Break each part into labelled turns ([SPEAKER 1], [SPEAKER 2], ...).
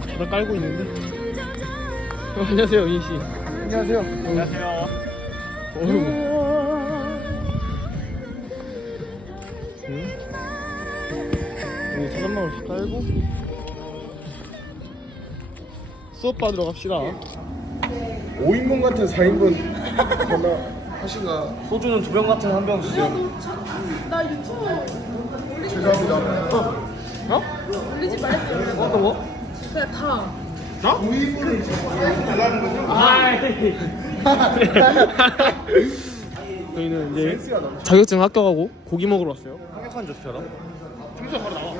[SPEAKER 1] 바다 깔고 있는데 안녕하세요 민씨
[SPEAKER 2] 안녕하세요
[SPEAKER 3] 안녕하세요 어휴
[SPEAKER 1] 우리 사단막을 다 깔고 수업 받으러 갑시다
[SPEAKER 2] 5인분 같은 4인분 전화 하시나
[SPEAKER 1] 소주는 두 병 같은 한 병 주세요. 어? 나 유튜브
[SPEAKER 2] 죄송합니다 <야, 너.
[SPEAKER 1] 웃음> 아, 어? 어?
[SPEAKER 4] 올리지 말랬어 어떤 거? 아유. 아유.
[SPEAKER 1] 아유. 저희는 이제 자격증 합격하고 고기 먹으러 왔어요 합격한 조처럼 청소 바로 나와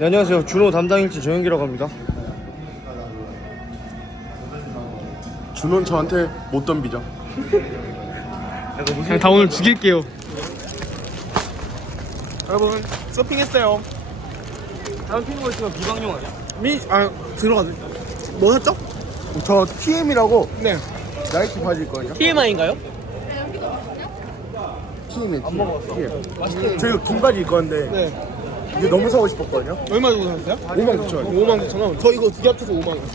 [SPEAKER 1] 안녕하세요 준호 담당일지 정영기라고 합니다
[SPEAKER 2] 준호는 저한테 못 덤비죠
[SPEAKER 1] 야, 다 오늘 죽일게요
[SPEAKER 5] 여러분 서핑했어요
[SPEAKER 1] 다른 핑크볼트가 비방용 아니야?
[SPEAKER 2] 미, 아, 들어가도뭐 샀죠? 저 p m 이라고 네. 나이키 바지 거예요.
[SPEAKER 1] p m i 인가요
[SPEAKER 2] 티엠에 아, 안 먹어봤어. 저 이거 두 가지 입고 왔는데 네. 네. 이게 너무 사고 싶었거든요.
[SPEAKER 1] 얼마 정도 샀어요? 5만 9천 원. 5만 9천 원. 5만 9천 원. 네. 저 이거 두 개 합쳐서 5만 원.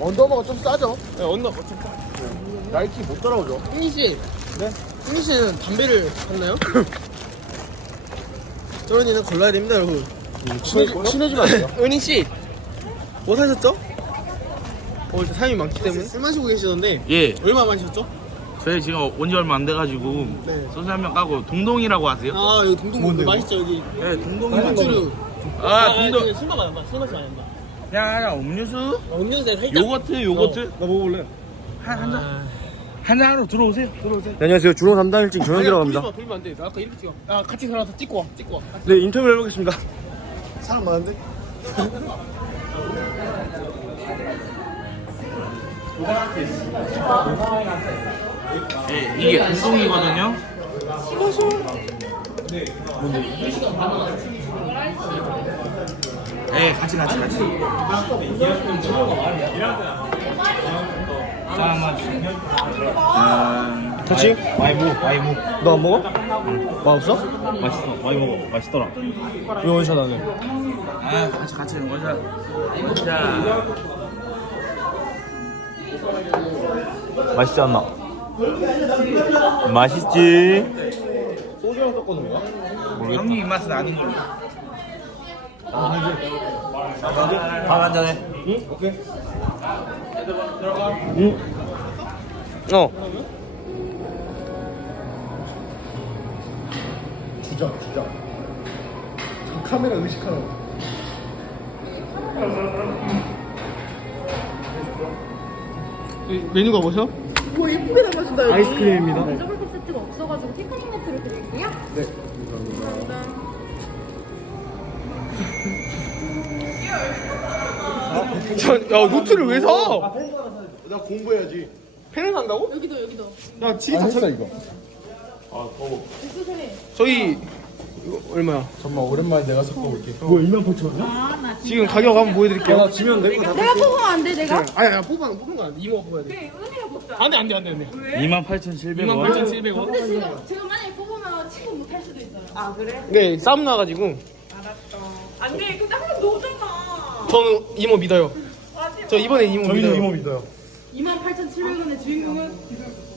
[SPEAKER 1] 언더머가 좀 싸죠? 네, 언더어좀 네. 싸.
[SPEAKER 2] 네. 나이키 못 따라오죠? 흥미 씨. 네.
[SPEAKER 1] 흥미 씨는 담배를 샀나요? 저런 이는 걸라야 됩니다, 여러분.
[SPEAKER 2] 네, 친해지 마세요.
[SPEAKER 1] 은희 뭐, 아, 아, 아, 아, 아, 씨, 뭐 사셨죠? 어, 사람이 많기 때문에 술 마시고 계시던데. 예. 얼마 마셨죠?
[SPEAKER 3] 저희 지금 온지 얼마 안 돼가지고 음, 네. 소주 한병 까고 동동이라고 하세요?
[SPEAKER 1] 아 여기 동동 뭐, 맛있죠 여기. 네 동동. 맥주류.
[SPEAKER 3] 아, 아, 아, 아 동동.
[SPEAKER 1] 술 아, 마시면 아, 안 마. 술 마시면 안 마. 야야 음료수.
[SPEAKER 3] 음료수에 살짝.
[SPEAKER 1] 요거트 요거트. 나 먹어볼래. 한한 잔. 한잔 하러 들어오세요. 들어오세요.
[SPEAKER 2] 안녕하세요. 주로 담당 일찍 조현이라고 합니다.
[SPEAKER 1] 돌면 안 돼. 나 아까 일찍 찍어. 아 같이 들어서 찍고 와. 찍고 와. 네 인터뷰 해보겠습니다.
[SPEAKER 2] 사람 많은데?
[SPEAKER 3] 에이, 이게 운동이거든요?
[SPEAKER 1] 시간소 네.
[SPEAKER 3] 네, 같이 같이 이 그렇지? 응. 많이 먹와이먹
[SPEAKER 1] 너안 먹어? 맛없어?
[SPEAKER 3] 맛있어, 와이 먹어, 맛있더라.
[SPEAKER 1] 요 원샷 나는
[SPEAKER 3] 같이 같이 원샷. 자.
[SPEAKER 2] 맛있지 않나? 응. 맛있지?
[SPEAKER 1] 소주랑 섞어놓은 거야? 형님 입맛은 아닌 걸로.
[SPEAKER 3] 밥 한잔해.
[SPEAKER 1] 응? 오케이. 응? 어.
[SPEAKER 2] 진짜 진짜 저 카메라 의식하라고 예, 카메라.
[SPEAKER 1] 예, 메뉴가 뭐죠?
[SPEAKER 4] 뭐 예쁘게 담아준다 여기
[SPEAKER 1] 아이스크림입니다
[SPEAKER 5] 무조건 어, 세트가 없어가지고 티카닉 매트를 드릴게요
[SPEAKER 2] 네감
[SPEAKER 1] 야, 노트를 왜 사? 나
[SPEAKER 2] 아, 공부해야지.
[SPEAKER 1] 펜을 산다고? 여기도, 여기도. 야, 지금 다 아,
[SPEAKER 2] 찾아, 이거. 아, 또...
[SPEAKER 1] 저희 아, 얼마야?
[SPEAKER 2] 잠깐 오랜만에 내가 섞어볼게 뭐 2만 8천
[SPEAKER 1] 원 지금 가격 한번 보여드릴게요 야,
[SPEAKER 2] 또 또, 아,
[SPEAKER 4] 내가 뽑으면 안돼 내가? 그래.
[SPEAKER 1] 아니야 아 뽑은 거 아니야 이모가 뽑아야
[SPEAKER 4] 돼 그래 네,
[SPEAKER 1] 안돼 안돼 안돼
[SPEAKER 4] 왜? 2만
[SPEAKER 3] 8천0 0원
[SPEAKER 1] 2만 7 0원데
[SPEAKER 4] 지금 제가 만약에 뽑으면 친구 못할 수도 있어요
[SPEAKER 6] 아 그래?
[SPEAKER 1] 네 싸움 나가지고
[SPEAKER 4] 알았어 안돼 그데 한번 넣어줬나
[SPEAKER 1] 저는 이모 믿어요 저 이번에
[SPEAKER 2] 이모 믿어요
[SPEAKER 4] 이만 팔천 칠백 원의 주인공은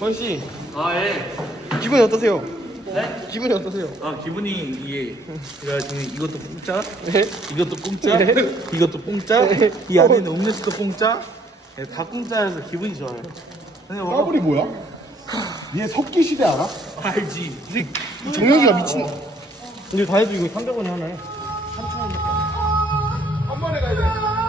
[SPEAKER 1] 권어 씨. 아 예. 네. 기분이 어떠세요? 네? 기분이 어떠세요? 아 기분이 이게 제가 지금 이것도 뽕짜? 네? 이것도 뽕짜? 네? 이것도 뽕짜? 네? 이 안에 있는 옥녀스도 뽕짜? 네, 다 뽕짜여서 기분이 좋아요. 네, 까불리 뭐야? 얘 석기 시대 알아? 알지. 정영이가 응, 미친. 다 어. 근데 다 해도 이거 300원에 하나 해. 3,000원 에안 해. 한 번에 가야 돼.